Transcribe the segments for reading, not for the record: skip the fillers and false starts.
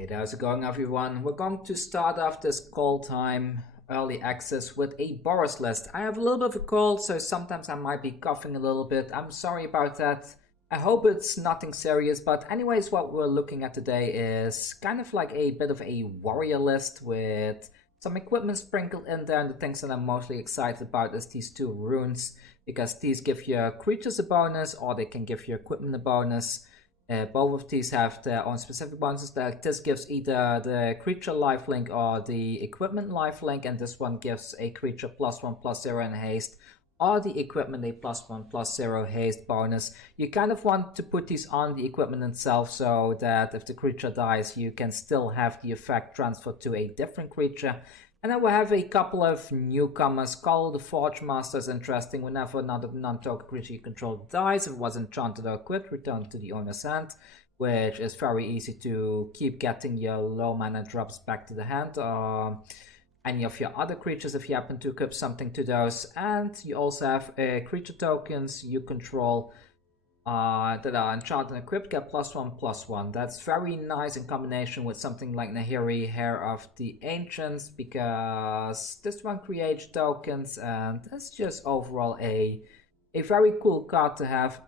Hey, how's it going, everyone? We're going to start off this Kaldheim early access with a Boros list. I have a little bit of a cold, so sometimes I might be coughing a little bit. I'm sorry about that. I hope it's nothing serious, but anyways, what we're looking at today is kind of like a bit of a warrior list with some equipment sprinkled in there, and the things that I'm mostly excited about is these two runes, because these give your creatures a bonus, or they can give your equipment a bonus. Both of these have their own specific bonuses. That this gives either the creature lifelink or the equipment lifelink, and this one gives a creature +1/+0 in haste, or the equipment a +1/+0 haste bonus. You kind of want to put these on the equipment itself so that if the creature dies, you can still have the effect transferred to a different creature. And then we have a couple of newcomers. Call the Forge Master is interesting. Whenever another non-token creature you control dies, if it was enchanted or equipped, return to the owner's hand, which is very easy to keep getting your low mana drops back to the hand, or any of your other creatures if you happen to equip something to those. And you also have creature tokens you control that are enchanted and equipped get +1/+1. That's very nice in combination with something like Nahiri, Hair of the Ancients, because this one creates tokens, and it's just overall a very cool card to have.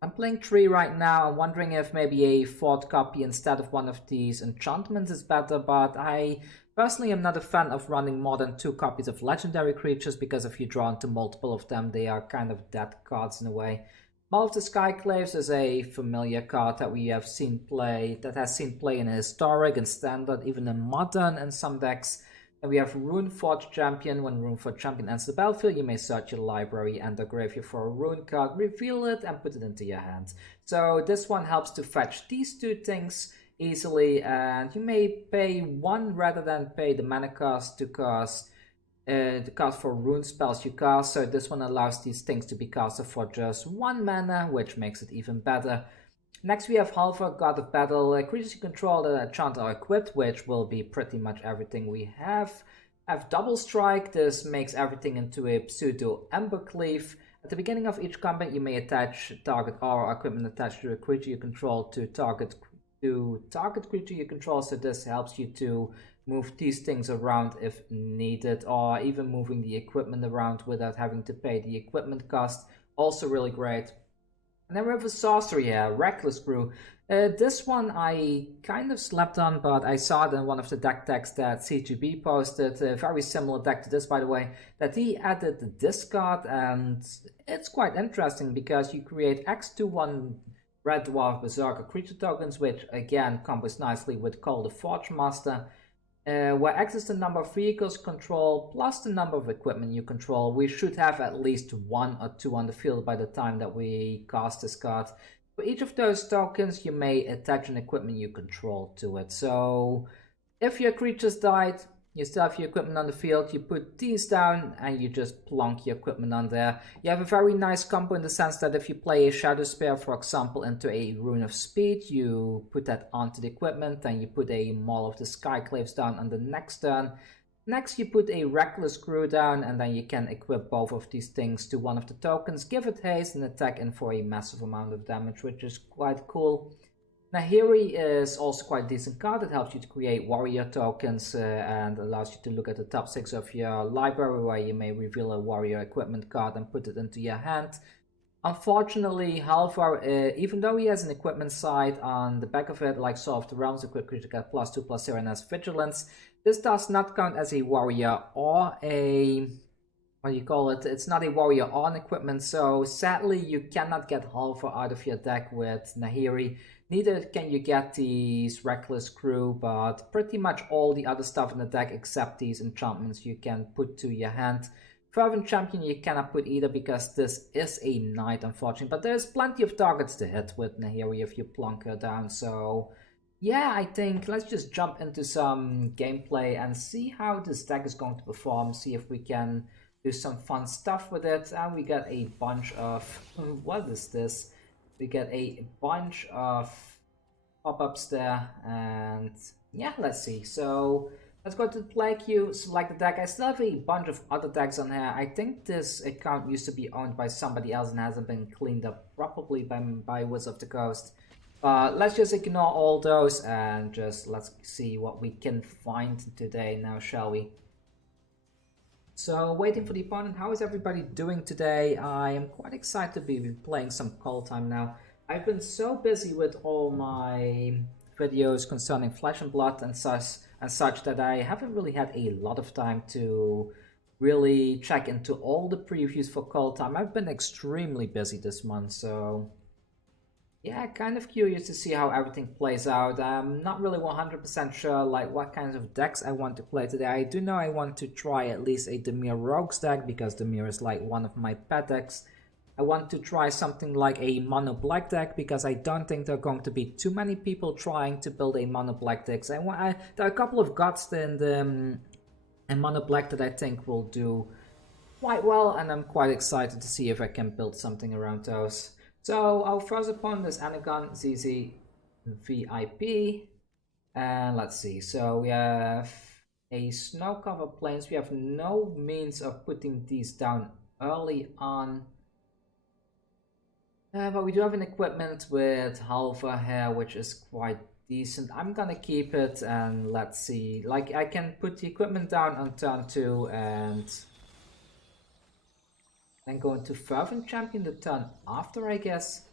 I'm playing 3 right now. I'm wondering if maybe a 4th copy instead of one of these enchantments is better, but I personally am not a fan of running more than 2 copies of legendary creatures, because if you draw into multiple of them, they are kind of dead cards in a way. Maul of the Skyclaves is a familiar card that we have seen play, that has seen play in historic and standard, even in modern in some decks. And we have Runeforge Champion. When Runeforge Champion enters the battlefield, you may search your library and the graveyard for a rune card, reveal it, and put it into your hand. So this one helps to fetch these 2 things easily, and you may pay 1 rather than pay the mana cost to cast the cast for rune spells you cast. So this one allows these things to be casted for just 1 mana, which makes it even better. Next we have Halvar, God of Battle. Creatures you control that are enchanted or equipped, which will be pretty much everything we have Double Strike. This makes everything into a pseudo Embercleave. At the beginning of each combat, you may attach target or equipment attached to a creature you control to target creature you control. So this helps you to move these things around if needed, or even moving the equipment around without having to pay the equipment cost. Also really great. And then we have a sorcery here, Reckless Brew. This one I kind of slept on, but I saw it in one of the deck decks that CGB posted, a very similar deck to this, by the way, that he added this card, and it's quite interesting because you create X2/1 Red Dwarf Berserker creature tokens, which again combos nicely with Call the Forge Master, where X is the number of vehicles you control plus the number of equipment you control. We should have at least 1 or 2 on the field by the time that we cast this card. For each of those tokens, you may attach an equipment you control to it. So if your creatures died, you still have your equipment on the field, you put these down and you just plonk your equipment on there. You have a very nice combo in the sense that if you play a Shadow Spear, for example, into a Rune of Speed, you put that onto the equipment, and you put a Maul of the Skyclaves down on the next turn. Next you put a Reckless Crew down, and then you can equip both of these things to one of the tokens, give it haste and attack in for a massive amount of damage, which is quite cool. Nahiri is also quite a decent card. It helps you to create warrior tokens and allows you to look at the top 6 of your library, where you may reveal a warrior equipment card and put it into your hand. Unfortunately, Halvar, even though he has an equipment side on the back of it, like Soul of the Realms, equipped creature get +2/+0 and has Vigilance, this does not count as a warrior or a... what do you call it? It's not a warrior or an equipment, so sadly you cannot get Halvar out of your deck with Nahiri. Neither can you get these Reckless Crew, but pretty much all the other stuff in the deck except these enchantments you can put to your hand. Fervent Champion you cannot put either because this is a knight, unfortunately, but there's plenty of targets to hit with Nahiri if you plonk her down. So yeah, I think let's just jump into some gameplay and see how this deck is going to perform, see if we can do some fun stuff with it. And we got a bunch of... what is this? We get a bunch of pop-ups there, and yeah, let's see. So let's go to the play queue, select the deck. I still have a bunch of other decks on here. I think this account used to be owned by somebody else and hasn't been cleaned up properly by Wizards of the Coast. But let's just ignore all those and just let's see what we can find today now, shall we? So waiting for the opponent. How is everybody doing today? I am quite excited to be playing some Kaldheim now. I've been so busy with all my videos concerning Flesh and Blood and such that I haven't really had a lot of time to really check into all the previews for Kaldheim. I've been extremely busy this month, so yeah, kind of curious to see how everything plays out. I'm not really 100% sure like what kinds of decks I want to play today. I do know I want to try at least a Demir Rogues deck because Demir is like one of my pet decks. I want to try something like a mono black deck because I don't think there are going to be too many people trying to build a mono black deck. There are a couple of gods in the in mono black that I think will do quite well, and I'm quite excited to see if I can build something around those. So our first opponent is Anagon ZZ VIP, and let's see. So we have a snow cover plains. We have no means of putting these down early on. But we do have an equipment with Halva here, which is quite decent. I'm gonna keep it and let's see. Like I can put the equipment down on turn 2 and then go into Fervent Champion the turn after, I guess.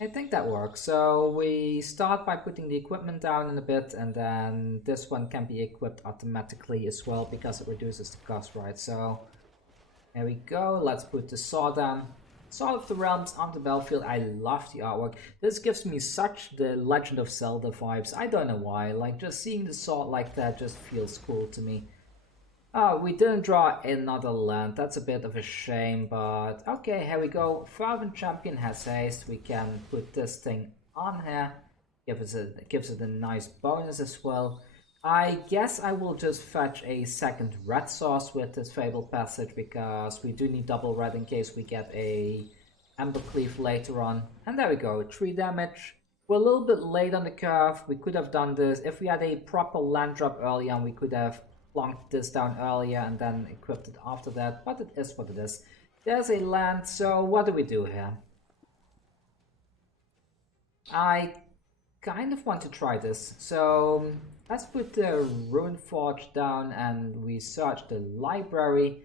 I think that works. So we start by putting the equipment down in a bit, and then this one can be equipped automatically as well because it reduces the cost, right? So there we go. Let's put the sword down. Sword of the Realms on the battlefield. I love the artwork. This gives me such the Legend of Zelda vibes. I don't know why. Like just seeing the sword like that just feels cool to me. Oh, we didn't draw another land. That's a bit of a shame, but okay, here we go. Fervent Champion has haste. We can put this thing on here. Gives it a nice bonus as well. I guess I will just fetch a second red source with this Fabled Passage because we do need double red in case we get a Ember Cleave later on. And there we go, 3 damage. We're a little bit late on the curve. We could have done this. If we had a proper land drop early on, we could have plonked this down earlier and then equipped it after that, but it is what it is. There's a land, so what do we do here? I kind of want to try this, so let's put the Rune Forge down and we search the library.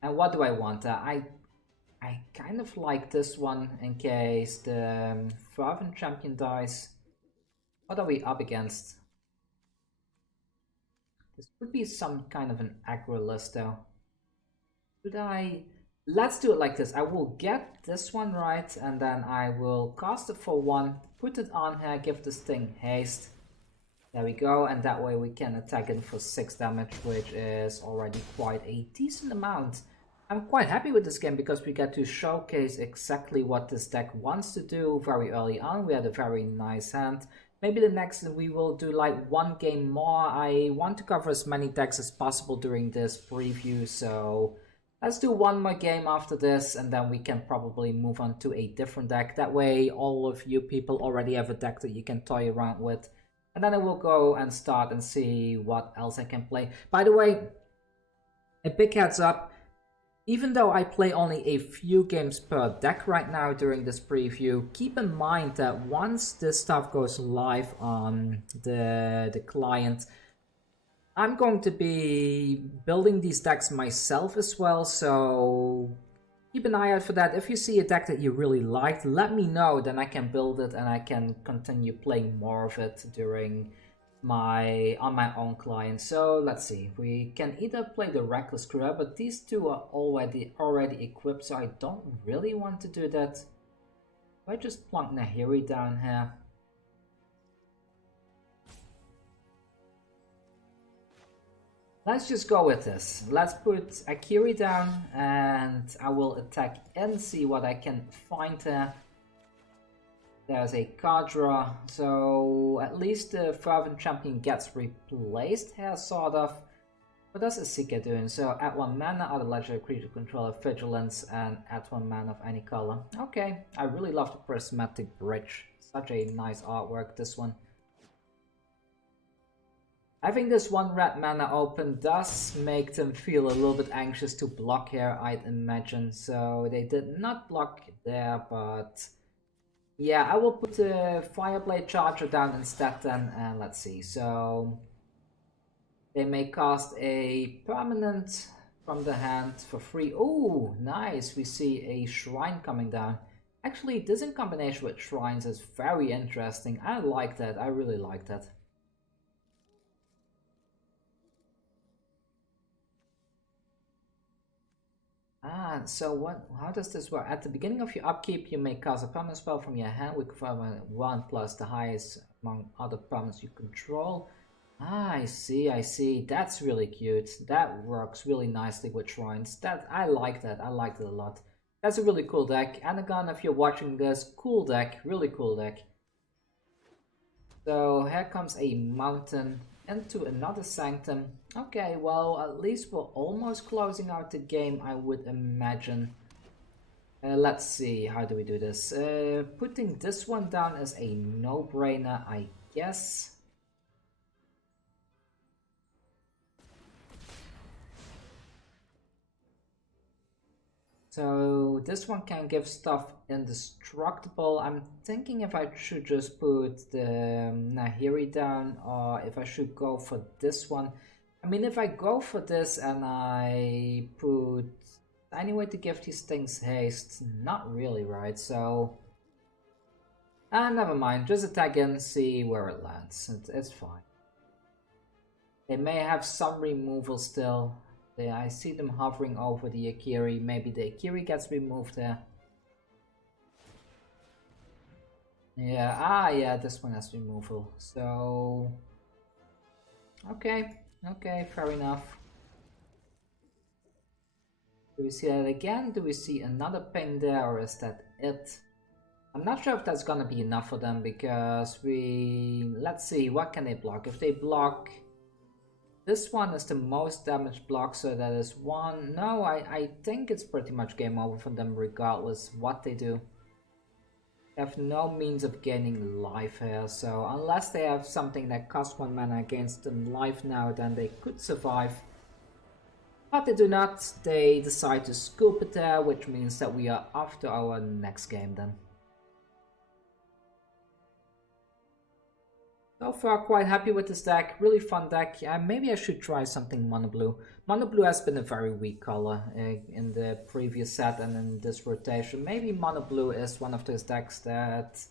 And what do I want? I kind of like this one in case the Fervent Champion dies. What are we up against? This would be some kind of an aggro list though. Should I? Let's do it like this. I will get this one right and then I will cast it for 1, put it on here, give this thing haste. There we go, and that way we can attack it for 6 damage, which is already quite a decent amount. I'm quite happy with this game because we get to showcase exactly what this deck wants to do very early on. We had a very nice hand. Maybe the next we will do like 1 game more. I want to cover as many decks as possible during this preview, so let's do 1 more game after this and then we can probably move on to a different deck. That way all of you people already have a deck that you can toy around with. And then I will go and start and see what else I can play. By the way, a big heads up. Even though I play only a few games per deck right now during this preview, keep in mind that once this stuff goes live on the client, I'm going to be building these decks myself as well, so keep an eye out for that. If you see a deck that you really liked, let me know, then I can build it and I can continue playing more of it during on my own client. So let's see, we can either play the Reckless Crew, but these 2 are already equipped, so I don't really want to do that. If I just plunk Nahiri down here. Let's just go with this. Let's put Akiri down and I will attack and see what I can find there. There's a card draw, so at least the Fervent Champion gets replaced here, sort of. What does Isika doing? So add 1 mana, other legendary creature controller, Vigilance, and add 1 mana of any color. Okay, I really love the Prismatic Bridge. Such a nice artwork, this one. Having this 1 red mana open does make them feel a little bit anxious to block here, I'd imagine. So they did not block there, but Yeah, I will put a Fireblade Charger down instead then, and let's see. So they may cast a permanent from the hand for free. Oh, nice. We see a shrine coming down. Actually, this in combination with shrines is very interesting. I like that. I really like that. Ah, so what? How does this work? At the beginning of your upkeep, you may cast a permanent spell from your hand with cover 1 plus the highest among other permanents you control. Ah, I see, I see. That's really cute. That works really nicely with shrines. That I like that. I liked it a lot. That's a really cool deck. Anagon, if you're watching this, cool deck. Really cool deck. So here comes a mountain into another sanctum. Okay, well, at least we're almost closing out the game, I would imagine. Let's see, how do we do this? Putting this one down is a no-brainer, I guess. So this one can give stuff indestructible. I'm thinking if I should just put the Nahiri down or if I should go for this one. I mean, if I go for this and I put any way to give these things haste, not really, right? So, never mind. Just attack and see where it lands. It's fine. They may have some removal still. I see them hovering over the Akiri. Maybe the Akiri gets removed there. Yeah, yeah, this one has removal. So, okay, fair enough. Do we see that again? Do we see another ping there, or is that it? I'm not sure if that's gonna be enough for them because let's see, what can they block? If they block this one is the most damaged block, so that is one. No, I think it's pretty much game over for them regardless what they do. They have no means of gaining life here, so unless they have something that costs 1 mana against them life now, then they could survive. But they do not, they decide to scoop it there, which means that we are off to our next game then. So far, quite happy with this deck. Really fun deck. Maybe I should try something mono blue. Mono blue has been a very weak color in the previous set and in this rotation. Maybe mono blue is one of those decks that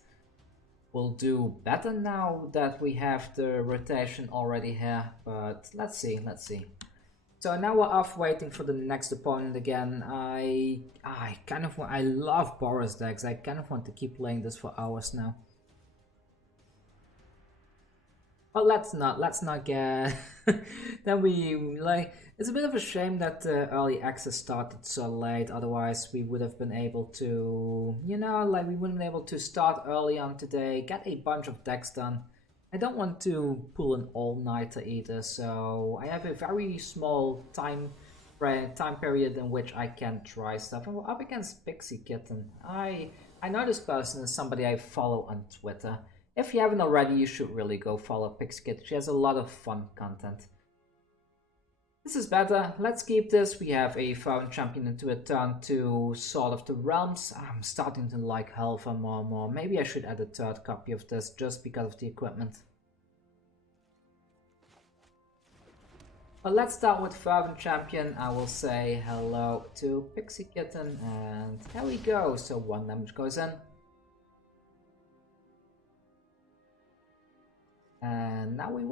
will do better now that we have the rotation already here. But let's see, let's see. So now we're off waiting for the next opponent again. I love Boros decks. I kind of want to keep playing this for hours now. But let's not get then we like it's a bit of a shame that early access started so late, otherwise we would have been able to, you know, like we wouldn't be able to start early on today, get a bunch of decks done. I don't want to pull an all-nighter either, so I have a very small time period in which I can try stuff. And we're up against Pixie Kitten. I know this person is somebody I follow on Twitter. If you haven't already, you should really go follow Pixkit. She has a lot of fun content. This is better. Let's keep this. We have a foreign champion into a turn to Sword of the Realms. I'm starting to like Helva more and more. Maybe I should add a third copy of this just because of the equipment. But let's start with Fervent Champion. I will say hello to Pixie Kitten, and there we go. So 1 damage goes in. And now we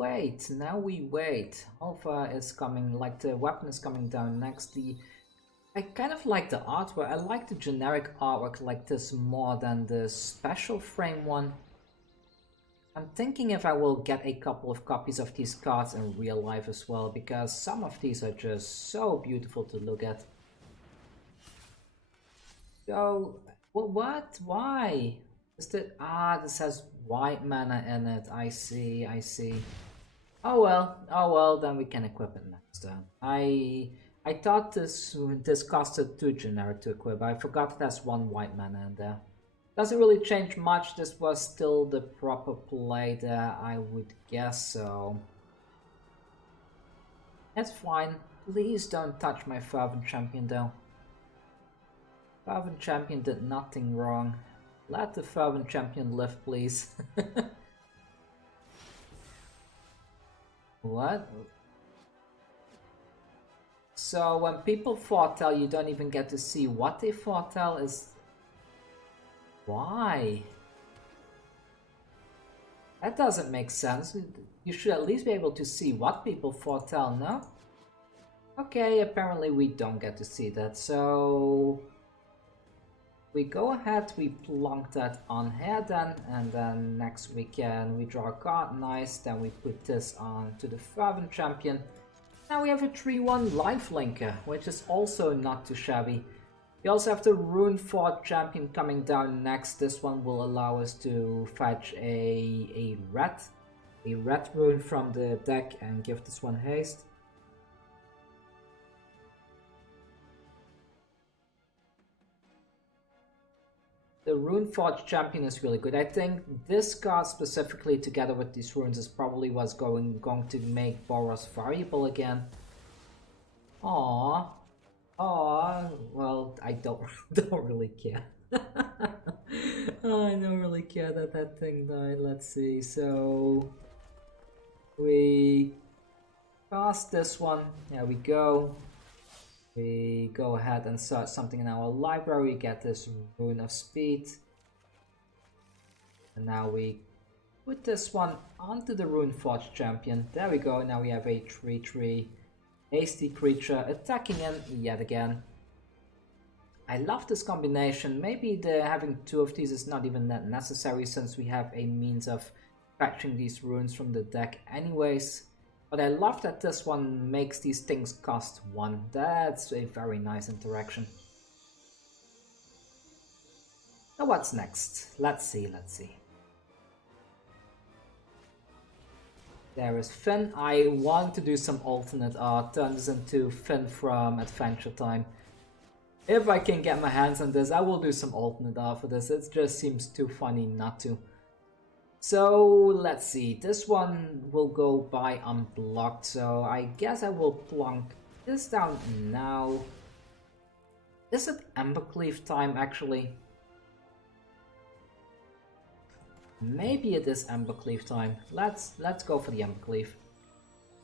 wait. Alpha is coming, like the weapon is coming down next. I kind of like the artwork. I like the generic artwork like this more than the special frame one. I'm thinking if I will get a couple of copies of these cards in real life as well, because some of these are just so beautiful to look at. So, what? Why? This has white mana in it. I see. Oh well, then we can equip it next turn. I thought this costed 2 generic to equip. I forgot it has 1 white mana in there. Doesn't really change much. This was still the proper play there, I would guess, so that's fine. Please don't touch my Fervent Champion though. Fervent Champion did nothing wrong. Let the fervent champion live, please. What? So when people foretell, you don't even get to see what they foretell. Is why? That doesn't make sense. You should at least be able to see what people foretell, no? Okay, apparently we don't get to see that, so we go ahead, we plonk that on here then, and then next weekend we draw a card, nice, then we put this on to the fervent champion. Now we have a 3-1 lifelinker, which is also not too shabby. We also have the Runeforge champion coming down next. This one will allow us to fetch a red rune from the deck and give this one haste. The Runeforge champion is really good. I think this card specifically together with these runes is probably what's going to make Boros variable again. Aww. Aww. Well, I don't really care. I don't really care that that thing died. Let's see. So we cast this one. There we go. We go ahead and search something in our library, get this Rune of Speed. And now we put this one onto the Runeforge champion. There we go, now we have a 3/3 hasty creature attacking in yet again. I love this combination. Maybe having two of these is not even that necessary since we have a means of fetching these runes from the deck anyways. But I love that this one makes these things cost 1. That's a very nice interaction. Now what's next? Let's see. There is Finn. I want to do some alternate art. Turn this into Finn from Adventure Time. If I can get my hands on this, I will do some alternate art for this. It just seems too funny not to. So let's see, this one will go by unblocked, so I guess I will plonk this down now. Is it Embercleave time actually? Maybe it is Embercleave time. Let's go for the Embercleave.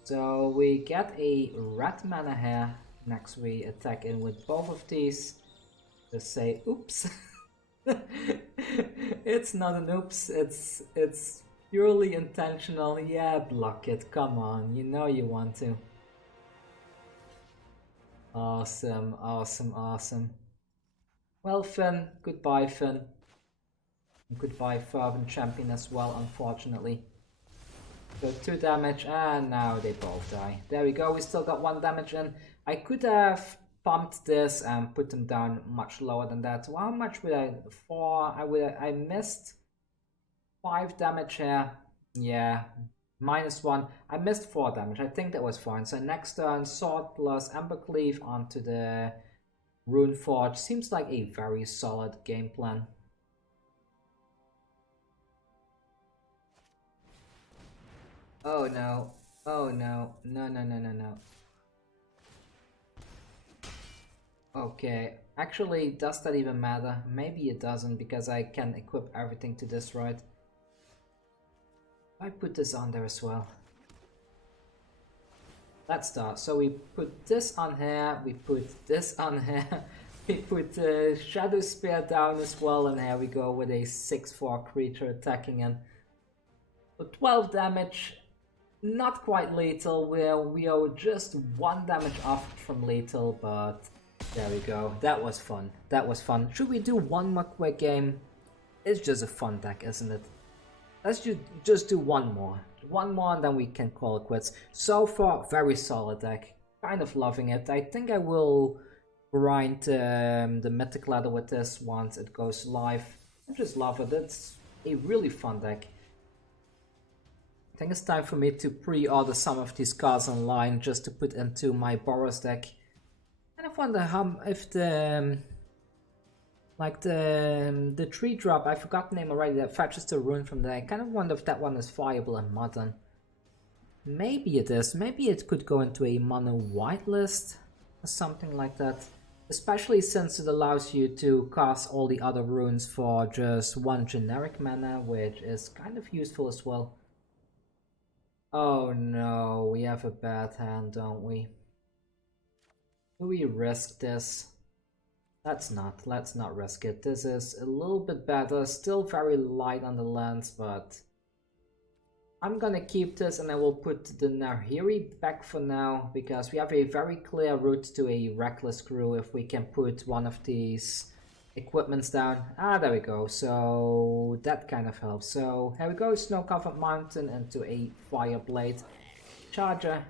So we get a red mana here. Next we attack in with both of these. Just say oops. It's not an oops, it's purely intentional. Yeah, block it, come on, you know you want to. Awesome. Well, Finn, goodbye Finn. Goodbye Fervent Champion as well, unfortunately. So 2 damage, and now they both die. There we go, we still got 1 damage in. I could have pumped this and put them down much lower than that. Well, how much would I? 4. I missed 5 damage here. Yeah, -1. I missed 4 damage. I think that was fine. So next turn, Sword plus Embercleave onto the Runeforge. Seems like a very solid game plan. Oh no. Oh no. No. Okay, actually, does that even matter? Maybe it doesn't, because I can equip everything to this, right? I put this on there as well. Let's start. So we put this on here, we put this on here, we put Shadow Spear down as well, and here we go with a 6/4 creature attacking in. So 12 damage, not quite lethal, we are just 1 damage off from lethal, but there we go. That was fun. Should we do one more quick game? It's just a fun deck, isn't it? Let's just do one more. And then we can call it quits. So far, very solid deck. Kind of loving it. I think I will grind the Mythic ladder with this once it goes live. I just love it. It's a really fun deck. I think it's time for me to pre-order some of these cards online just to put into my Boros deck. I wonder how if the the 3-drop, I forgot the name already, that fetches the rune from there. I kind of wonder if that one is viable in modern. Maybe it is. Maybe it could go into a mono white list or something like that. Especially since it allows you to cast all the other runes for just one generic mana, which is kind of useful as well. Oh no, we have a bad hand, don't we? Do we risk this? Let's not risk it. This is a little bit better, still very light on the lands, but I'm gonna keep this and I will put the Nahiri back for now, because we have a very clear route to a Reckless Crew if we can put one of these equipments down. Ah, there we go. So that kind of helps. So here we go, Snow-Covered Mountain into a Fireblade Charger.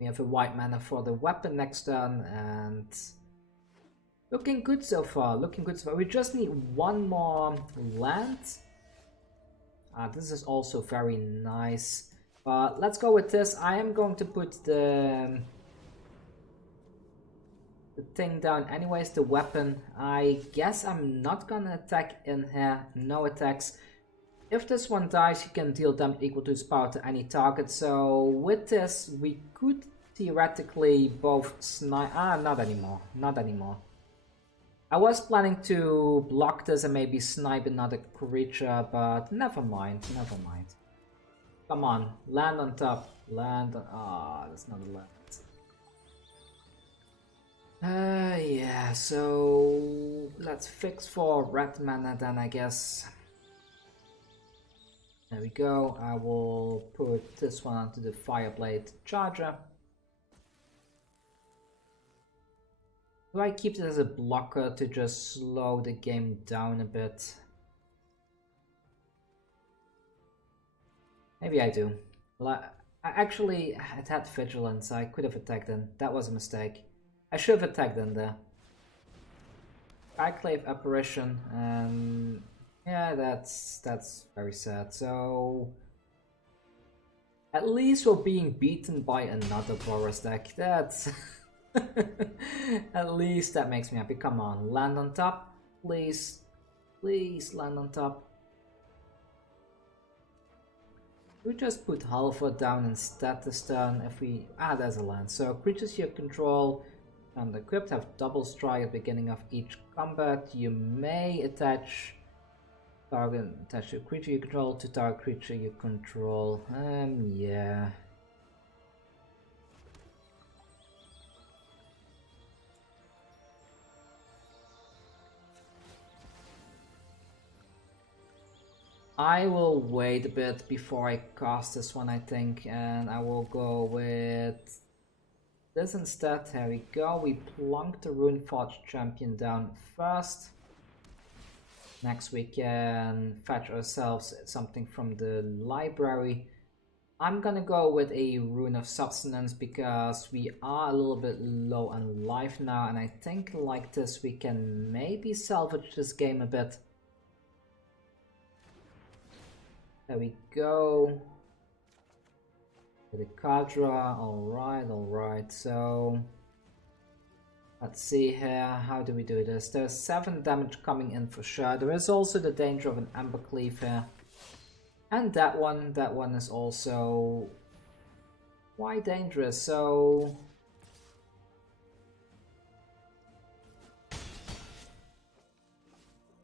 We have a white mana for the weapon next turn, and looking good so far, looking good so far. We just need one more land. This is also very nice, but let's go with this. I am going to put the thing down anyways, the weapon. I guess I'm not gonna attack in here, no attacks. If this one dies, you can deal damage equal to its power to any target. So with this, we could theoretically both snipe. Not anymore. Not anymore. I was planning to block this and maybe snipe another creature, but never mind. Never mind. Come on, land on top. Land on. That's not a land. Yeah. So let's fix for red mana then, I guess. There we go. I will put this one onto the Fireblade Charger. Do I keep it as a blocker to just slow the game down a bit? Maybe I do. Actually, it had Vigilance. I could have attacked in. That was a mistake. I should have attacked in there. Skyclave Apparition, and yeah, that's very sad. So at least we're being beaten by another Boros deck. That's at least that makes me happy. Come on, land on top, please, please land on top. We just put Halva down instead this turn. If we there's a land. So creatures you control and equipped have double strike at the beginning of each combat. You may attach a creature you control to target creature you control. Yeah. I will wait a bit before I cast this one, I think, and I will go with this instead. Here we go. We plunk the Runeforged Champion down first. Next we can fetch ourselves something from the library. I'm gonna go with a Rune of Substance because we are a little bit low on life now, and I think like this we can maybe salvage this game a bit. There we go. The card draw. Alright. So let's see here. How do we do this? There's 7 damage coming in for sure. There is also the danger of an Embercleave here. And that one is also quite dangerous. So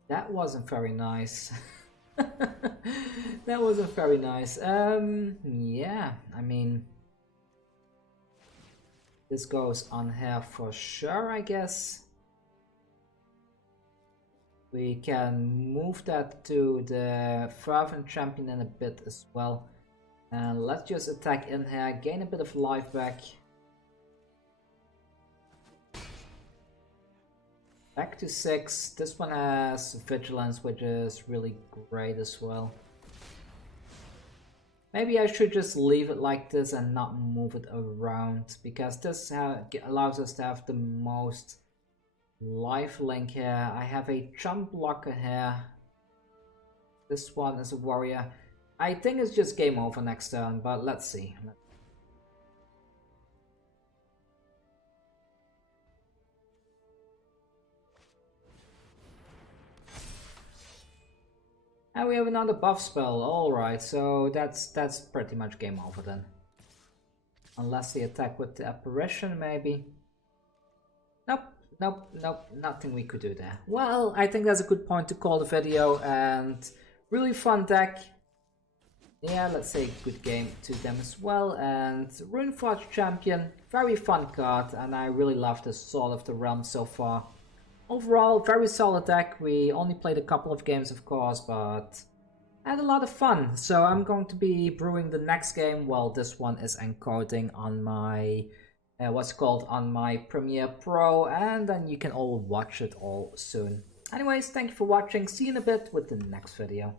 that wasn't very nice. That wasn't very nice. Yeah, I mean, this goes on here for sure, I guess. We can move that to the Fervent Champion in a bit as well. And let's just attack in here, gain a bit of life back. Back to 6. This one has Vigilance, which is really great as well. Maybe I should just leave it like this and not move it around, because this allows us to have the most life link here. I have a jump blocker here. This one is a warrior. I think it's just game over next turn, but let's see. And we have another buff spell. Alright, so that's pretty much game over then. Unless they attack with the apparition, maybe. Nope, nope, nothing we could do there. Well, I think that's a good point to call the video, and really fun deck. Yeah, let's say good game to them as well. And Runeforge Champion, very fun card, and I really love the Sword of the Realm so far. Overall, very solid deck. We only played a couple of games, of course, but had a lot of fun. So I'm going to be brewing the next game. Well, this one is encoding on my what's called on my Premiere Pro, and then you can all watch it all soon. Anyways, thank you for watching. See you in a bit with the next video.